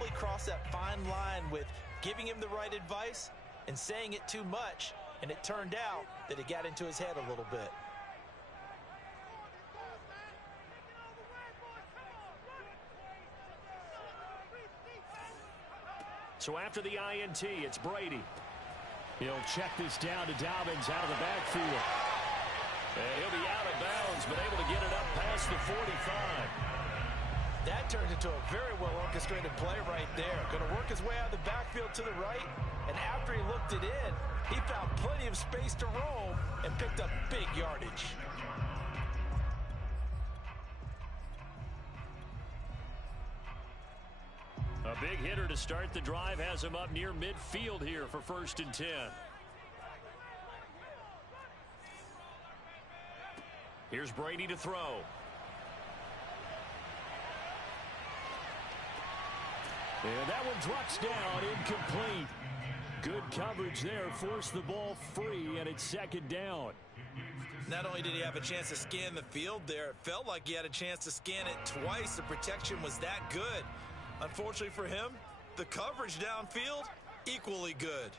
probably crossed that fine line with giving him the right advice and saying it too much, and it turned out that it got into his head a little bit. So after the INT, it's Brady. He'll check this down to Dobbins out of the backfield. And he'll be out of bounds, but able to get it up past the 45. That turned into a very well-orchestrated play right there. Going to work his way out of the backfield to the right, and after he looked it in, he found plenty of space to roam and picked up big yardage. A big hitter to start the drive has him up near midfield here for 1st and 10. Here's Brady to throw. And that one drops down, incomplete. Good coverage there, forced the ball free, and it's 2nd down. Not only did he have a chance to scan the field there, it felt like he had a chance to scan it twice. The protection was that good. Unfortunately for him, the coverage downfield, equally good.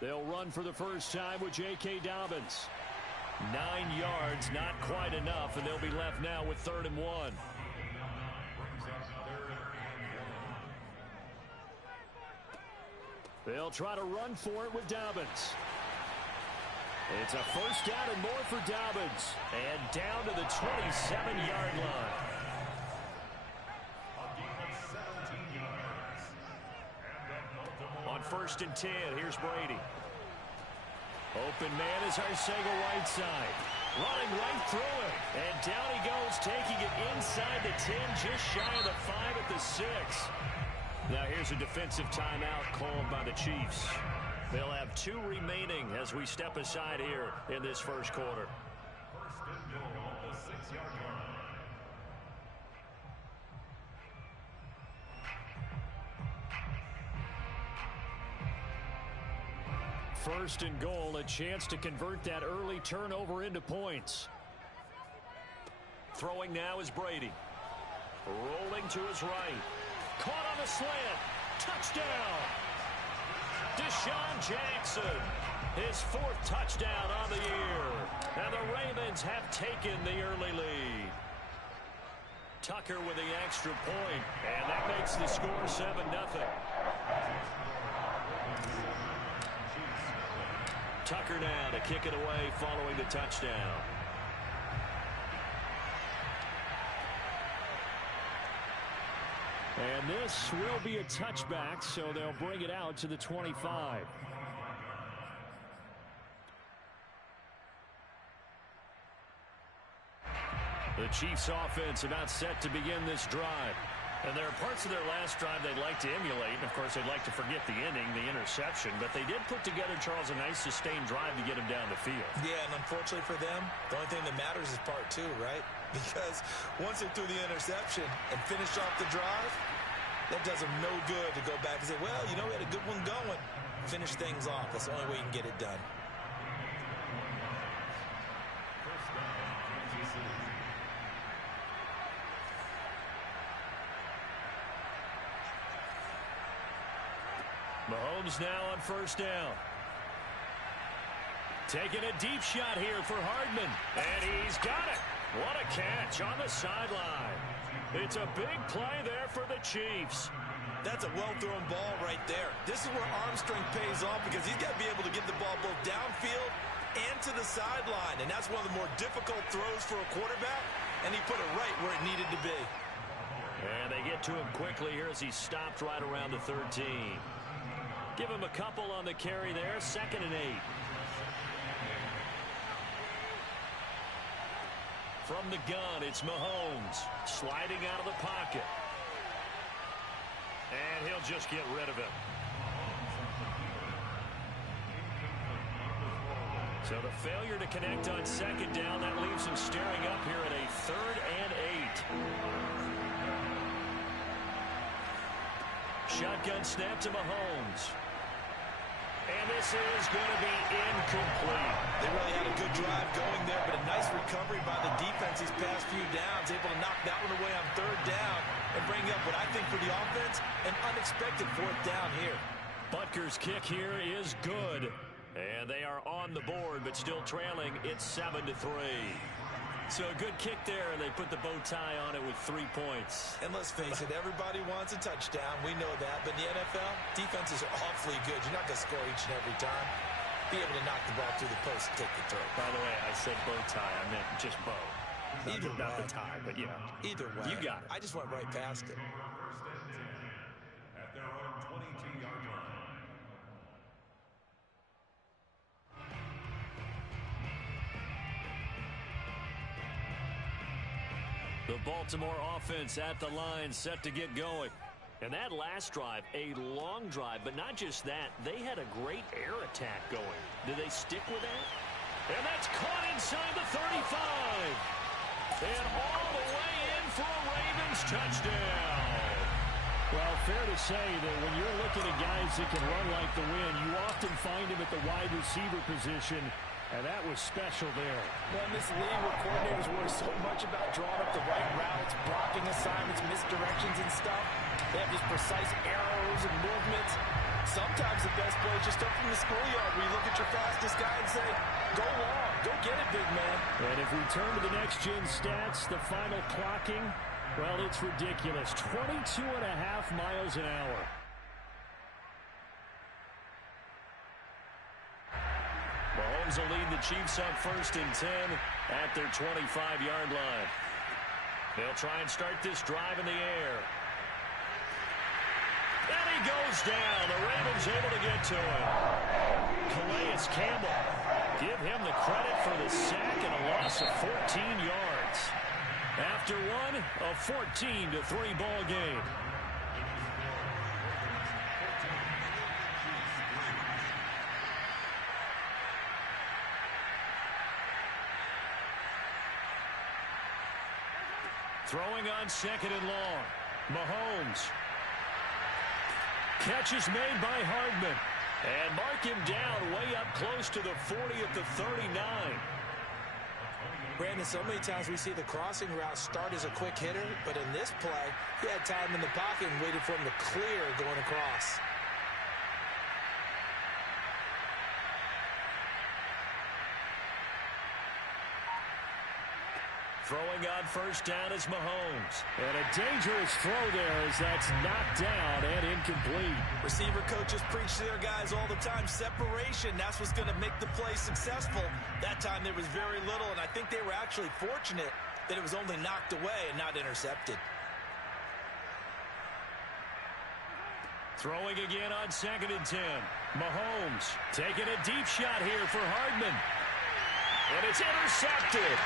They'll run for the first time with J.K. Dobbins. 9 yards, not quite enough, and they'll be left now with 3rd and 1. They'll try to run for it with Dobbins. It's a first down and more for Dobbins. And down to the 27-yard line. On 1st and 10, here's Brady. Open man is Arcega right side. Running right through it. And down he goes, taking it inside the 10, just shy of the 5 at the 6. Now here's a defensive timeout called by the Chiefs. They'll have 2 remaining as we step aside here in this first quarter. First and goal, a chance to convert that early turnover into points. Throwing now is Brady. Rolling to his right. Caught on the slant. Touchdown. Deshaun Jackson. His 4th touchdown on the year. And the Ravens have taken the early lead. Tucker with the extra point. And that makes the score 7-0. Tucker now to kick it away following the touchdown. And this will be a touchback, so they'll bring it out to the 25. The Chiefs offense about set to begin this drive. And there are parts of their last drive they'd like to emulate. And, of course, they'd like to forget the inning, the interception. But they did put together, Charles, a nice sustained drive to get him down the field. Yeah, and unfortunately for them, the only thing that matters is part 2, right? Because once they threw the interception and finished off the drive, that does them no good to go back and say, well, you know, we had a good one going. Finish things off. That's the only way you can get it done. Mahomes now on first down. Taking a deep shot here for Hardman. And he's got it. What a catch on the sideline. It's a big play there for the Chiefs. That's a well-thrown ball right there. This is where arm strength pays off because he's got to be able to get the ball both downfield and to the sideline. And that's one of the more difficult throws for a quarterback. And he put it right where it needed to be. And they get to him quickly here as he stopped right around the 13. Give him a couple on the carry there. 2nd and 8. From the gun, it's Mahomes sliding out of the pocket. And he'll just get rid of it. So the failure to connect on 2nd down, that leaves him staring up here at a 3rd and 8. Shotgun snap to Mahomes. And this is going to be incomplete. They really had a good drive going there, but a nice recovery by the defense these past few downs. Able to knock that one away on 3rd down. and bring up what I think for the offense, an unexpected fourth down here. Butker's kick here is good. And they are on the board, but still trailing. It's 7-3. So a good kick there, and they put the bow tie on it with 3 points. And let's face it, everybody wants a touchdown. We know that. But in the NFL, defenses are awfully good. You're not going to score each and every time. Be able to knock the ball through the post and take the throw. By the way, I said bow tie. I meant just bow. Not the tie, but yeah. Either way. You got it. I just went right past it. At their own 22-yard line. The Baltimore offense at the line, set to get going. And that last drive, a long drive, but not just that. They had a great air attack going. Do they stick with that? And that's caught inside the 35. And all the way in for a Ravens touchdown. Well, fair to say that when you're looking at guys that can run like the wind, you often find him at the wide receiver position. And that was special there. Well, in this league where coordinators worry so much about drawing up the right routes, blocking assignments, misdirections and stuff, they have these precise arrows and movements. Sometimes the best play is just up from the schoolyard where you look at your fastest guy and say, go long, go get it, big man. And if we turn to the next-gen stats, the final clocking, well, it's ridiculous. 22.5 miles an hour. Mahomes will lead the Chiefs on 1st and 10 at their 25-yard line. They'll try and start this drive in the air. And he goes down. The Ravens able to get to him. Calais Campbell. Give him the credit for the sack and a loss of 14 yards. After one, a 14-3 ball game. Throwing on 2nd and long. Mahomes. Catch is made by Hardman. And mark him down way up close to the 40 at the 39. Brandon, so many times we see the crossing route start as a quick hitter, but in this play, he had time in the pocket and waited for him to clear going across. Throwing on 1st down is Mahomes. And a dangerous throw there as that's knocked down and incomplete. Receiver coaches preach to their guys all the time. Separation, that's what's going to make the play successful. That time there was very little, and I think they were actually fortunate that it was only knocked away and not intercepted. Throwing again on 2nd and 10. Mahomes taking a deep shot here for Hardman. And it's intercepted.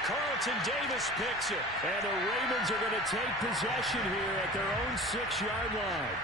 Carlton Davis picks it. And the Ravens are going to take possession here at their own 6-yard line.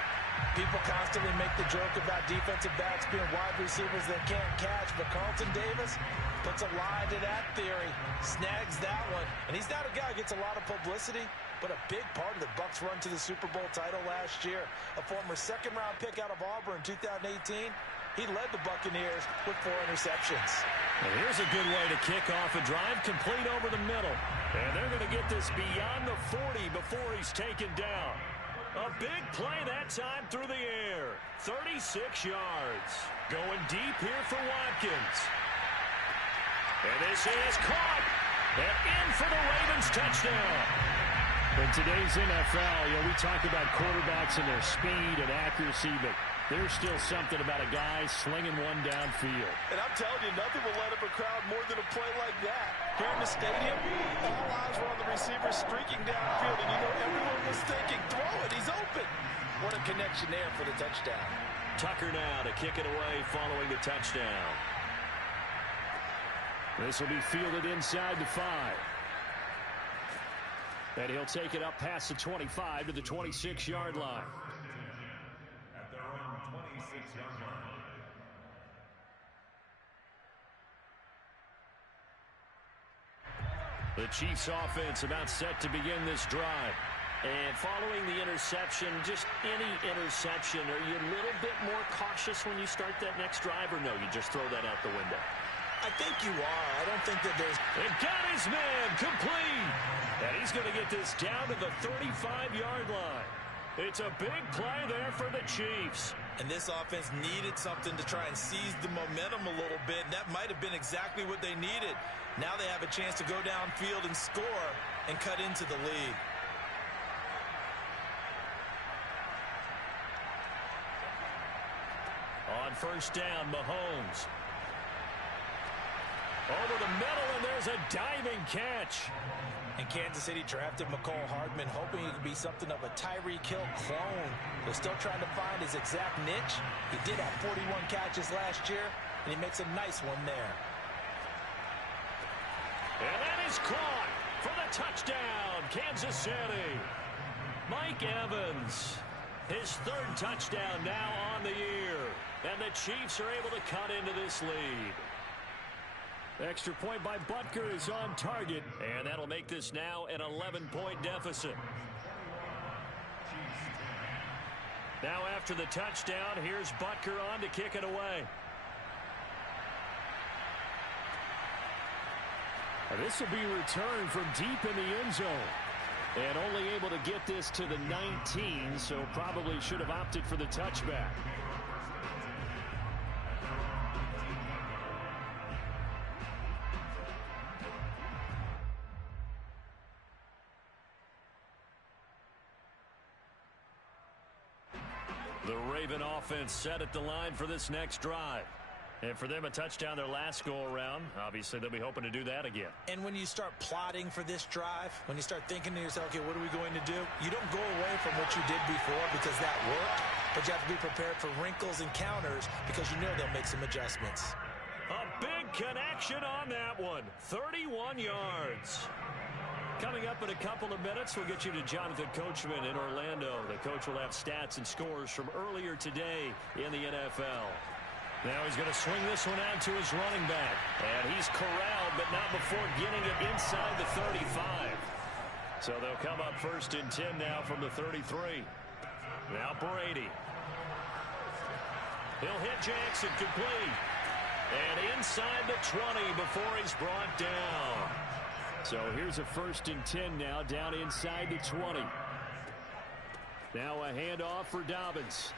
People constantly make the joke about defensive backs being wide receivers that can't catch, but Carlton Davis puts a lie to that theory, snags that one. And he's not a guy who gets a lot of publicity, but a big part of the Bucs' run to the Super Bowl title last year. A former second-round pick out of Auburn in 2018. He led the Buccaneers with 4 interceptions. And here's a good way to kick off a drive, complete over the middle. And they're going to get this beyond the 40 before he's taken down. A big play that time through the air. 36 yards. Going deep here for Watkins. And this is caught. And in for the Ravens touchdown. In today's NFL, we talk about quarterbacks and their speed and accuracy, but there's still something about a guy slinging one downfield. And I'm telling you, nothing will light up a crowd more than a play like that. Here in the stadium, all eyes were on the receiver streaking downfield, and you know everyone was thinking, throw it, he's open. What a connection there for the touchdown. Tucker now to kick it away following the touchdown. This will be fielded inside the 5. And he'll take it up past the 25 to the 26-yard line. At their own 26-yard line. The Chiefs offense about set to begin this drive. And following the interception, just any interception, are you a little bit more cautious when you start that next drive, or no, you just throw that out the window? I think you are. I don't think that there's... And got his man complete. And he's going to get this down to the 35-yard line. It's a big play there for the Chiefs. And this offense needed something to try and seize the momentum a little bit. And that might have been exactly what they needed. Now they have a chance to go downfield and score and cut into the lead. On first down, Mahomes. Over the middle, and there's a diving catch. And Kansas City drafted McCole Hardman, hoping he could be something of a Tyreek Hill clone. They're still trying to find his exact niche. He did have 41 catches last year, and he makes a nice one there. And that is caught for the touchdown, Kansas City. Mike Evans, his third touchdown now on the year. And the Chiefs are able to cut into this lead. Extra point by Butker is on target, and that'll make this now an 11-point deficit. Now after the touchdown, here's Butker on to kick it away. This will be returned from deep in the end zone. And only able to get this to the 19, so probably should have opted for the touchback. The Raven offense set at the line for this next drive. And for them, a touchdown their last go-around. Obviously, they'll be hoping to do that again. And when you start plotting for this drive, when you start thinking to yourself, okay, what are we going to do? You don't go away from what you did before because that worked, but you have to be prepared for wrinkles and counters because you know they'll make some adjustments. A big connection on that one. 31 yards. Coming up in a couple of minutes, we'll get you to Jonathan Coachman in Orlando. The coach will have stats and scores from earlier today in the NFL. Now he's going to swing this one out to his running back. And he's corralled, but not before getting it inside the 35. So they'll come up first and 10 now from the 33. Now Brady. He'll hit Jackson complete. And inside the 20 before he's brought down. So here's a first and 10 now down inside the 20. Now a handoff for Dobbins.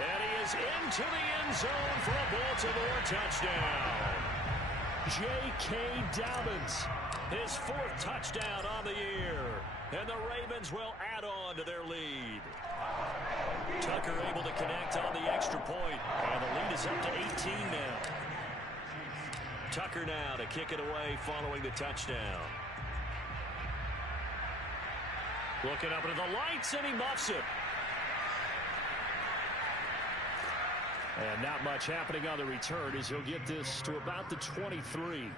And he is into the end zone for a Baltimore touchdown. J.K. Dobbins, his fourth touchdown on the year. And the Ravens will add on to their lead. Tucker able to connect on the extra point. And the lead is up to 18 now. Tucker now to kick it away following the touchdown. Looking up into the lights, and he muffs it. And not much happening on the return as he'll get this to about the 23.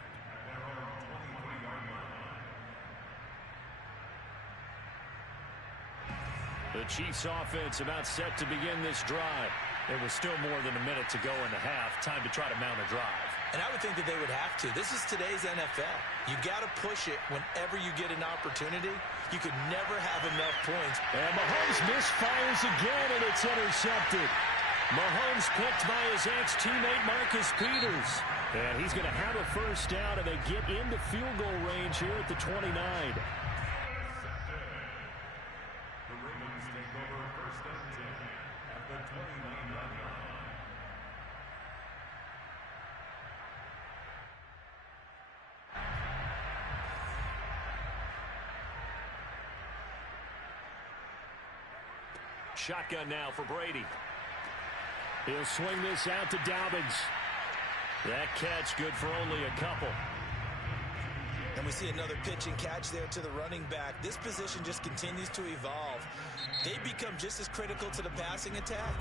The Chiefs offense about set to begin this drive. There was still more than a minute to go in the half. Time to try to mount a drive. And I would think that they would have to. This is today's NFL. You got to push it whenever you get an opportunity. You could never have enough points. And Mahomes misfires again, and it's intercepted. Mahomes picked by his ex-teammate Marcus Peters. And he's going to have a first down, and they get into field goal range here at the 29. The Ravens take over first and 10 at the 29-yard line. Shotgun now for Brady. He'll swing this out to Dobbins. That catch good for only a couple. And we see another pitch and catch there to the running back. This position just continues to evolve. They become just as critical to the passing attack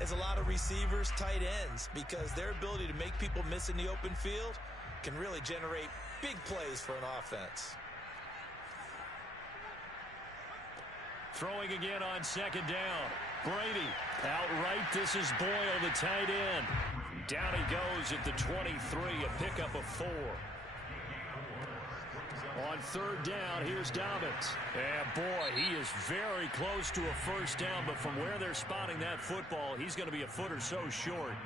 as a lot of receivers, tight ends, because their ability to make people miss in the open field can really generate big plays for an offense. Throwing again on second down. Brady outright. This is Boyle, the tight end. Down he goes at the 23, a pickup of 4. On third down, here's Dobbins. And boy, he is very close to a first down, but from where they're spotting that football, he's going to be a foot or so short.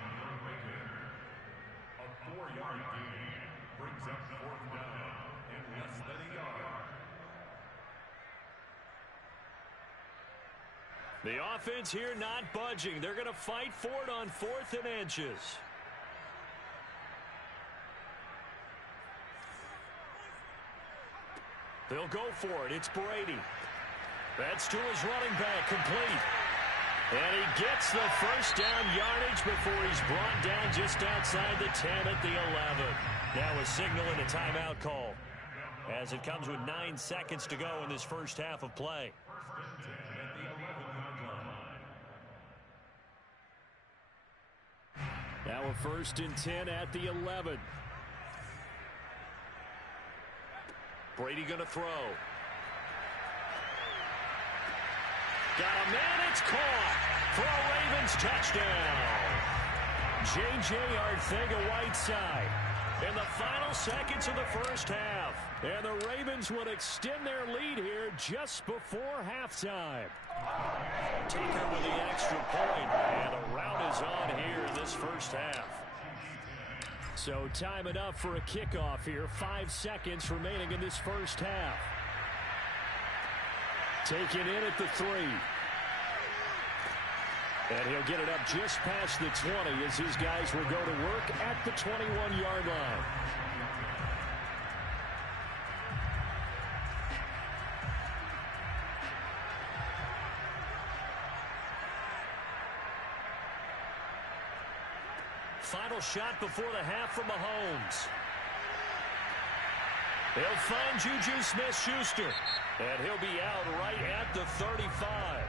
A 4-yard gain brings up 4th The offense here not budging. They're going to fight for it on 4th and inches. They'll go for it. It's Brady. That's to his running back, complete. And he gets the first down yardage before he's brought down just outside the 10 at the 11. Now a signal and a timeout call, as it comes with 9 seconds to go in this first half of play. Now a 1st and 10 at the 11. Brady going to throw. Got a man, it's caught for a Ravens touchdown. J.J. Arcega-Whiteside in the final seconds of the first half. And the Ravens would extend their lead here just before halftime. Taker with the extra point, and the rout is on here in this first half. So time enough for a kickoff here. 5 seconds remaining in this first half. Taken in at the 3. And he'll get it up just past the 20 as his guys will go to work at the 21-yard line. Final shot before the half from Mahomes. They'll find Juju Smith-Schuster, and he'll be out right at the 35.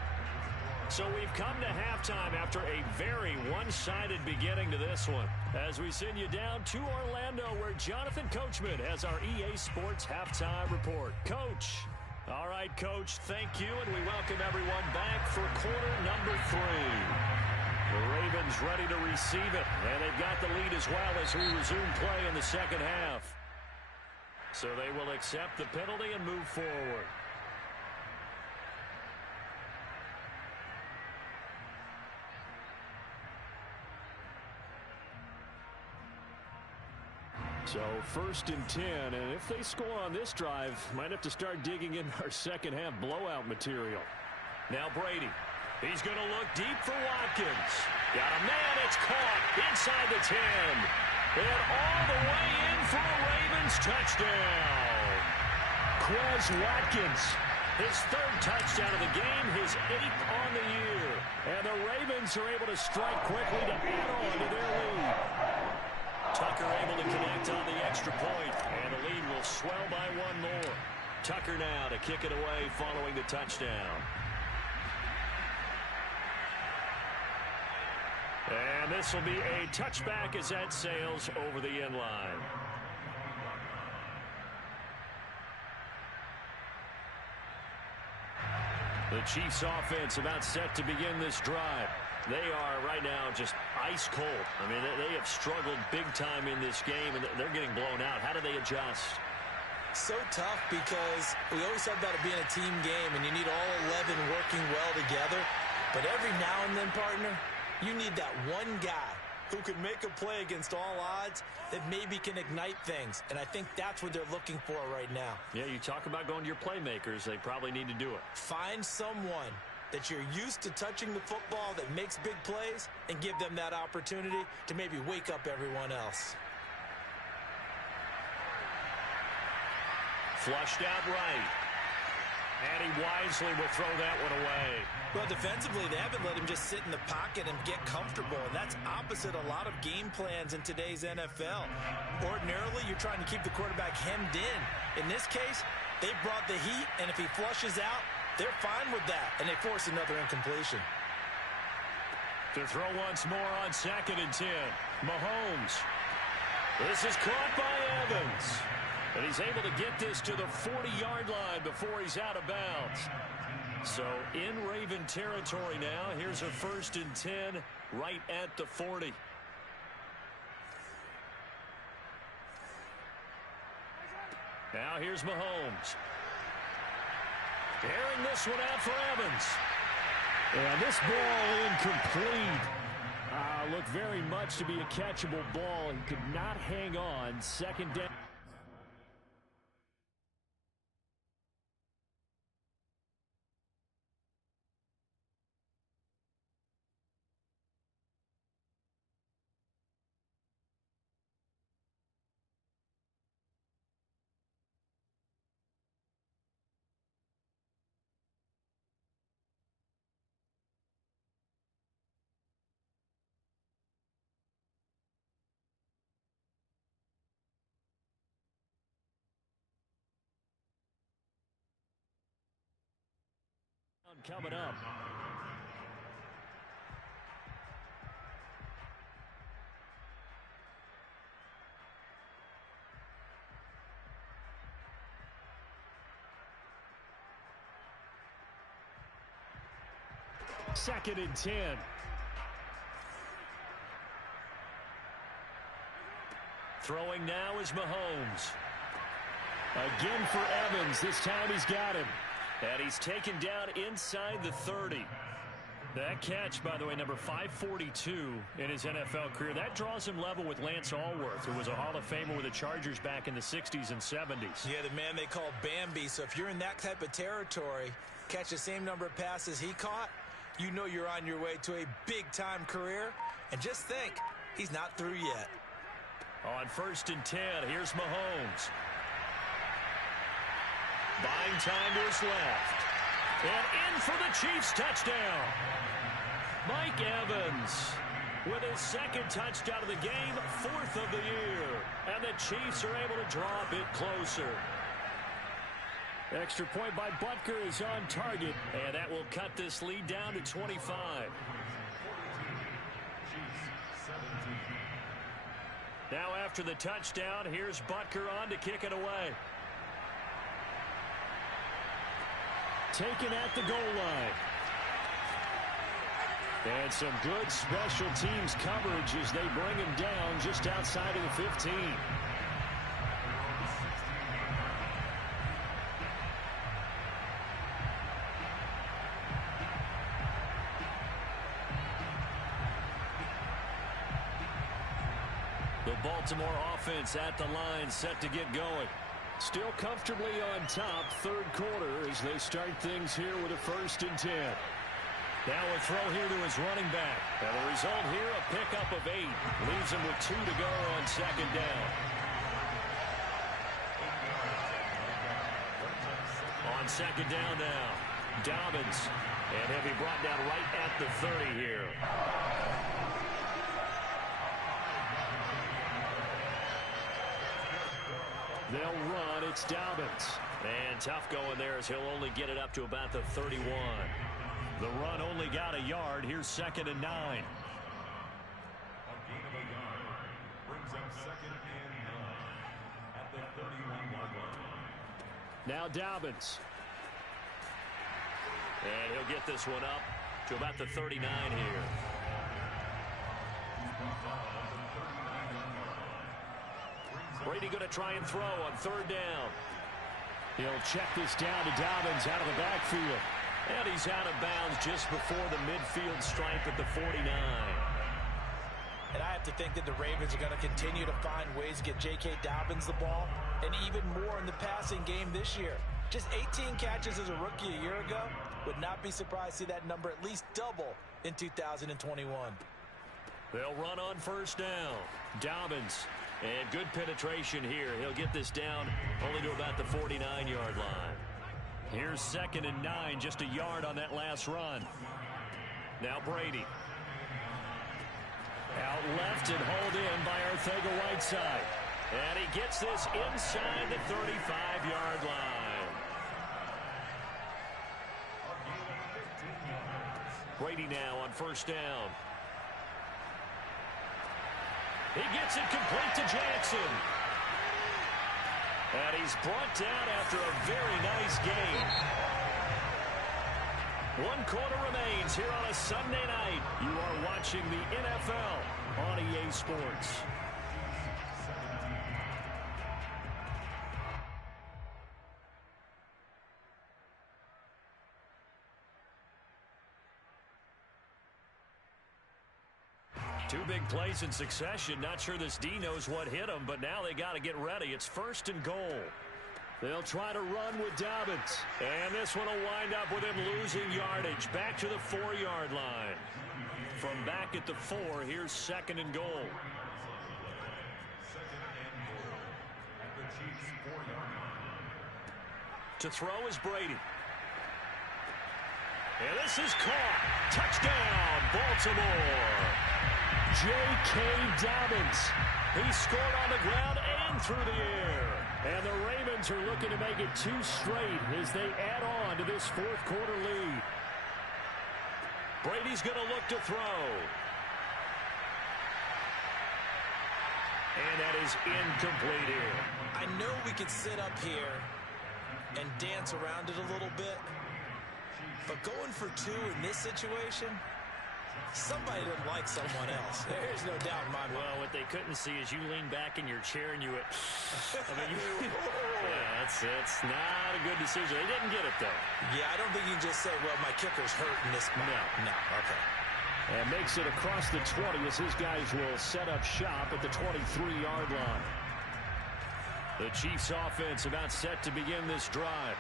So we've come to halftime after a very one-sided beginning to this one, as we send you down to Orlando, where Jonathan Coachman has our EA Sports Halftime Report. Coach. All right, Coach, thank you, and we welcome everyone back for quarter number 3. The Ravens ready to receive it, and they've got the lead as well as we resume play in the second half. So they will accept the penalty and move forward. So 1st and 10, and if they score on this drive, might have to start digging in our second half blowout material. Now Brady. He's going to look deep for Watkins. Got a man, it's caught inside the 10. And all the way in for a Ravens touchdown. Quez Watkins, his 3rd touchdown of the game, his 8th on the year. And the Ravens are able to strike quickly to add on to their lead. Tucker able to connect on the extra point, and the lead will swell by 1 more. Tucker now to kick it away following the touchdown. And this will be a touchback as that sails over the end line. The Chiefs offense about set to begin this drive. They are right now just ice cold. I mean, they have struggled big time in this game, and they're getting blown out. How do they adjust? So tough, because we always talk about it being a team game, and you need all 11 working well together. But every now and then, partner, you need that one guy who can make a play against all odds that maybe can ignite things. And I think that's what they're looking for right now. Yeah, you talk about going to your playmakers. They probably need to do it. Find someone that you're used to touching the football that makes big plays and give them that opportunity to maybe wake up everyone else. Flushed out right. And he wisely will throw that one away. Well, defensively, they haven't let him just sit in the pocket and get comfortable, and that's opposite a lot of game plans in today's NFL. Ordinarily, you're trying to keep the quarterback hemmed in. In this case, they brought the heat, and if he flushes out, they're fine with that, and they force another incompletion. To throw once more on 2nd and 10. Mahomes. This is caught by Evans. And he's able to get this to the 40-yard line before he's out of bounds. So in Raven territory now. Here's a 1st and 10 right at the 40. Now here's Mahomes. Airing this one out for Evans. And this ball incomplete. Looked very much to be a catchable ball. He could not hang on. 2nd down. coming up. Second and 10. Throwing now is Mahomes. Again for Evans. This time he's got him. And he's taken down inside the 30. That catch, by the way, number 542 in his NFL career. That draws him level with Lance Allworth, who was a Hall of Famer with the Chargers back in the 60s and 70s. Yeah, the man they call Bambi. So if you're in that type of territory, catch the same number of passes he caught, you know you're on your way to a big-time career. And just think, he's not through yet. On first and 10, here's Mahomes. Buying time to his left. And in for the Chiefs touchdown. Mike Evans with his second touchdown of the game, fourth of the year. And the Chiefs are able to draw a bit closer. Extra point by Butker is on target. And that will cut this lead down to 25. Now after the touchdown, here's Butker on to kick it away. Taken at the goal line. And some good special teams coverage as they bring him down just outside of the 15. The Baltimore offense at the line, set to get going. Still comfortably on top, third quarter, as they start things here with a first and 10. Now a throw here to his running back. And the result here, a pickup of 8. Leaves him with 2 to go on second down. On second down now, Dobbins. And he'll be brought down right at the 30 here. They'll run. It's Dobbins. And tough going there as he'll only get it up to about the 31. The run only got a yard. Here's second and 9. A gain of a yard brings up second and 9 at the 31-yard line. Now Dobbins. And he'll get this one up to about the 39 here. Brady going to try and throw on third down. He'll check this down to Dobbins out of the backfield. And he's out of bounds just before the midfield stripe at the 49. And I have to think that the Ravens are going to continue to find ways to get J.K. Dobbins the ball, and even more in the passing game this year. Just 18 catches as a rookie a year ago. Would not be surprised to see that number at least double in 2021. They'll run on first down. Dobbins. And good penetration here. He'll get this down only to about the 49-yard line. Here's second and 9, just a yard on that last run. Now Brady. Out left and hauled in by Arcega-Whiteside. And he gets this inside the 35-yard line. Brady now on first down. He gets it complete to Jackson. And he's brought down after a very nice gain. 1 quarter remains here on a Sunday night. You are watching the NFL on EA Sports. Two big plays in succession. Not sure this D knows what hit him, but now they got to get ready. It's first and goal. They'll try to run with Dobbins. And this one will wind up with him losing yardage. Back to the 4-yard line. From back at the 4, here's second and goal. To throw is Brady. And this is caught. Touchdown, Baltimore. J.K. Dobbins. He scored on the ground and through the air. And the Ravens are looking to make it 2 straight as they add on to this fourth quarter lead. Brady's going to look to throw. And that is incomplete here. I know we could sit up here and dance around it a little bit, but going for 2 in this situation, somebody doesn't like someone else. There's no doubt in my mind. Well, what they couldn't see is you lean back in your chair and you went, I mean, yeah, it's not a good decision. They didn't get it, though. Yeah, I don't think you can just say, well, my kicker's hurt in this. No, okay. And makes it across the 20 as his guys will set up shop at the 23-yard line. The Chiefs offense about set to begin this drive.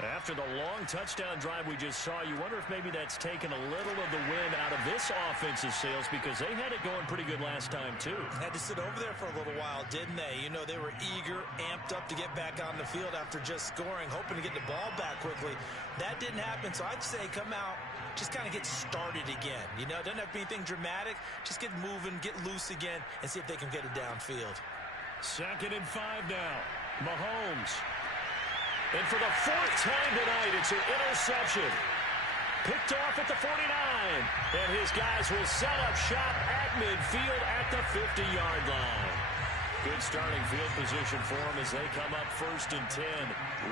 After the long touchdown drive we just saw, you wonder if maybe that's taken a little of the wind out of this offensive sails, because they had it going pretty good last time, too. Had to sit over there for a little while, didn't they? You know, they were eager, amped up to get back on the field after just scoring, hoping to get the ball back quickly. That didn't happen, so I'd say come out, just kind of get started again. You know, it doesn't have to be anything dramatic. Just get moving, get loose again, and see if they can get it downfield. 2nd and 5 now. Mahomes. And for the 4th time tonight, it's an interception. Picked off at the 49. And his guys will set up shop at midfield at the 50-yard line. Good starting field position for them as they come up 1st and 10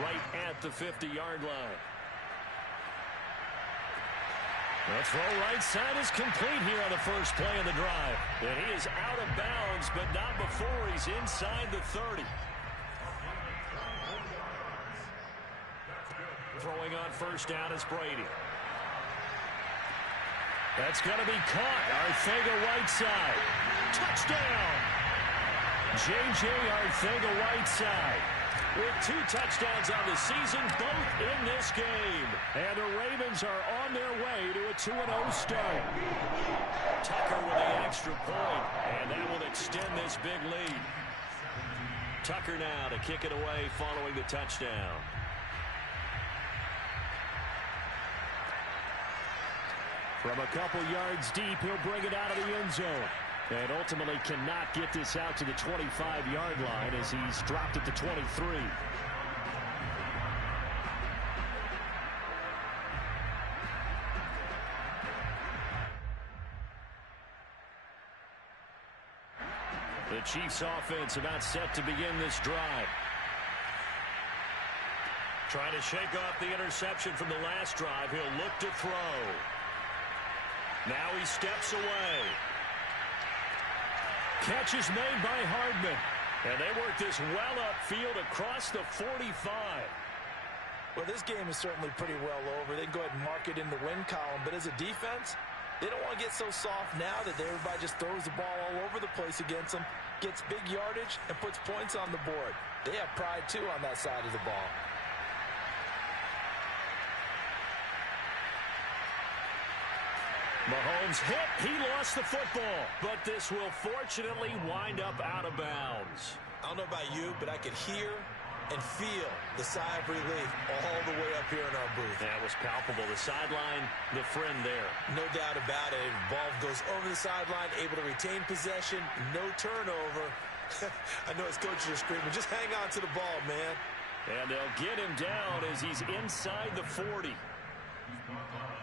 right at the 50-yard line. The throw right side is complete here on the first play of the drive. And he is out of bounds, but not before he's inside the 30. Throwing on 1st down is Brady. That's going to be caught. Arcega-Whiteside. Touchdown! J.J. Arcega-Whiteside with 2 touchdowns on the season, both in this game. And the Ravens are on their way to a 2-0 start. Tucker with the extra point, and that will extend this big lead. Tucker now to kick it away following the touchdown. From a couple yards deep, he'll bring it out of the end zone. And ultimately cannot get this out to the 25-yard line as he's dropped at the 23. The Chiefs offense about set to begin this drive. Trying to shake off the interception from the last drive. He'll look to throw. Now he steps away. Catch is made by Hardman. And they work this well upfield across the 45. Well, this game is certainly pretty well over. They can go ahead and mark it in the win column. But as a defense, they don't want to get so soft now that everybody just throws the ball all over the place against them, gets big yardage, and puts points on the board. They have pride, too, on that side of the ball. Mahomes hit. He lost the football. But this will fortunately wind up out of bounds. I don't know about you, but I could hear and feel the sigh of relief all the way up here in our booth. That was palpable. The sideline, the friend there. No doubt about it. Ball goes over the sideline, able to retain possession, no turnover. I know his coaches are screaming, just hang on to the ball, man. And they'll get him down as he's inside the 40.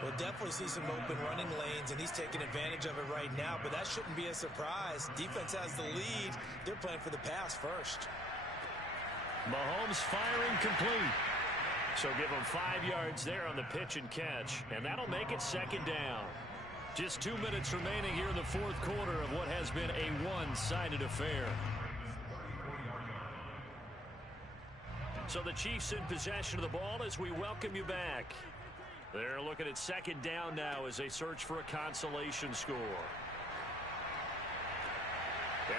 We'll definitely see some open running lanes, and he's taking advantage of it right now, but that shouldn't be a surprise. Defense has the lead. They're playing for the pass first. Mahomes firing complete. So give him 5 yards there on the pitch and catch, and that'll make it 2nd down. Just 2 minutes remaining here in the 4th quarter of what has been a one-sided affair. So the Chiefs in possession of the ball as we welcome you back. They're looking at 2nd down now as they search for a consolation score.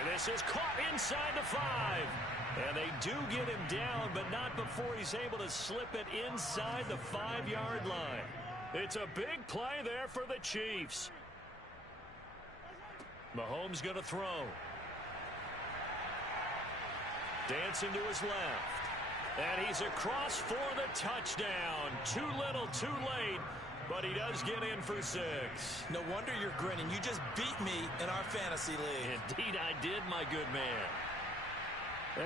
And this is caught inside the 5. And they do get him down, but not before he's able to slip it inside the 5-yard line. It's a big play there for the Chiefs. Mahomes going to throw. Dancing to his left. And he's across for the touchdown. Too little, too late. But he does get in for 6. No wonder you're grinning. You just beat me in our fantasy league. Indeed I did, my good man.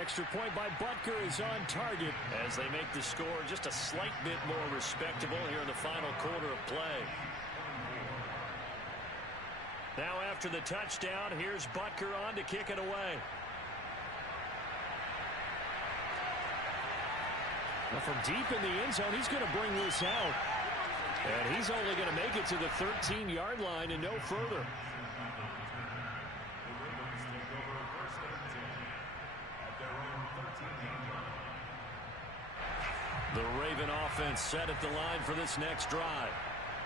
Extra point by Butker is on target as they make the score just a slight bit more respectable here in the final quarter of play. after the touchdown. Here's Butker on to kick it away. Well, from deep in the end zone, he's going to bring this out. And he's only going to make it to the 13-yard line and no further. The Raven offense set at the line for this next drive.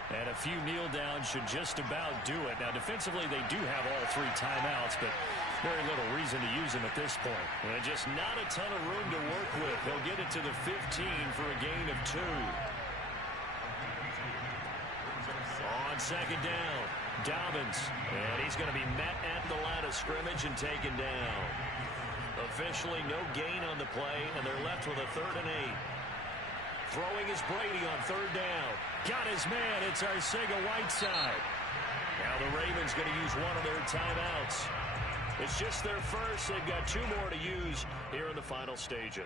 And a few kneel downs should just about do it. Now, defensively, they do have all 3 timeouts, but very little reason to use them at this point. And just not a ton of room to work with. He'll get it to the 15 for a gain of 2. On second down, Dobbins. And he's going to be met at the line of scrimmage and taken down. Officially no gain on the play, and they're left with a 3rd and 8. Throwing is Brady on 3rd down. Got his man. It's Arcega-Whiteside. Now the Ravens going to use one of their timeouts. It's just their first. They've got 2 more to use here in the final stages.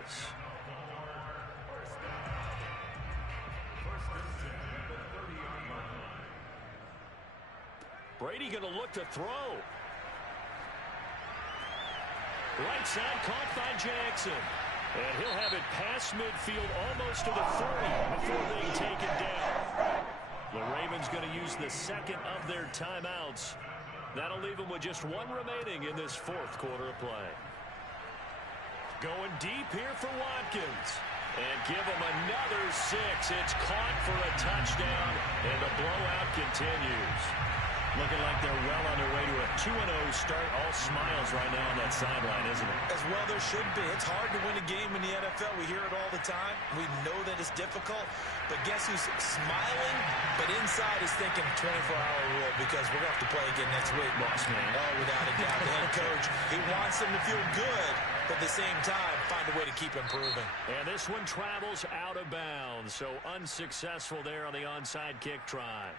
Brady going to look to throw. Right side caught by Jackson. And he'll have it past midfield almost to the 30 before they take it down. The Ravens going to use the 2nd of their timeouts. That'll leave them with just 1 remaining in this 4th quarter of play. Going deep here for Watkins. And give him another 6. It's caught for a touchdown, and the blowout continues. Looking like they're well on their way to a 2-0 start. All smiles right now on that sideline, isn't it? As well there should be. It's hard to win a game in the NFL. We hear it all the time. We know that it's difficult. But guess who's smiling? But inside is thinking 24-hour rule because we're going to have to play again next week. Boss man. Oh, without a doubt. The head coach, he wants them to feel good, but at the same time, find a way to keep improving. And this one travels out of bounds. So unsuccessful there on the onside kick try.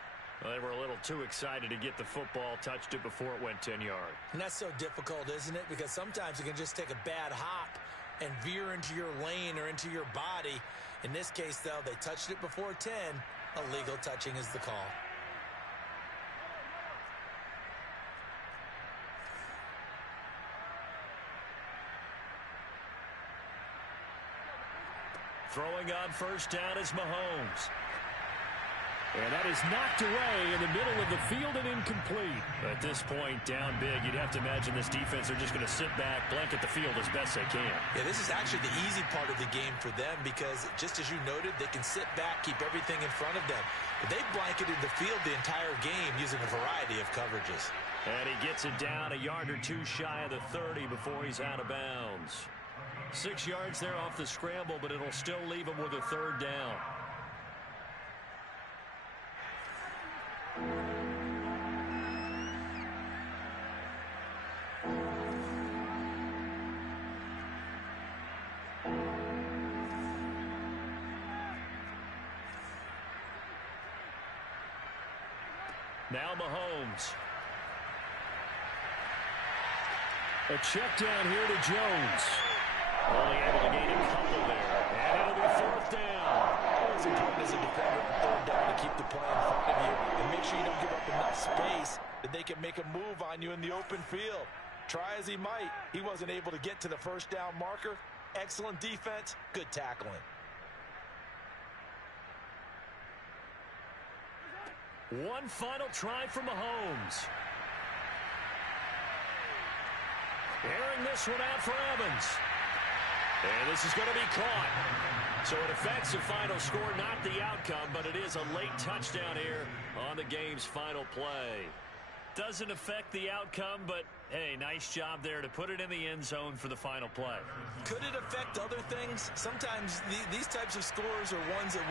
Well, they were a little too excited to get the football, touched it before it went 10 yards. And that's so difficult, isn't it? Because sometimes you can just take a bad hop and veer into your lane or into your body. In this case, though, they touched it before 10. Illegal touching is the call. Throwing on 1st down is Mahomes. And that is knocked away in the middle of the field and incomplete. At this point, down big, you'd have to imagine this defense are just going to sit back, blanket the field as best they can. Yeah, this is actually the easy part of the game for them because, just as you noted, they can sit back, keep everything in front of them. But they've blanketed the field the entire game using a variety of coverages. And he gets it down a yard or 2 shy of the 30 before he's out of bounds. 6 yards there off the scramble, but it'll still leave him with a 3rd down. Now Mahomes. A check down here to Jones. Only able to gain a couple there. And it'll be 4th down. It's important as a defender on 3rd down to keep the play in front of you and make sure you don't give up enough space that they can make a move on you in the open field. Try as he might, he wasn't able to get to the 1st down marker. Excellent defense, good tackling. One final try for Mahomes. Airing this one out for Evans. And this is going to be caught. So it affects the final score, not the outcome, but it is a late touchdown here on the game's final play. Doesn't affect the outcome, but, hey, nice job there to put it in the end zone for the final play. Could it affect other things? Sometimes these types of scores are ones that we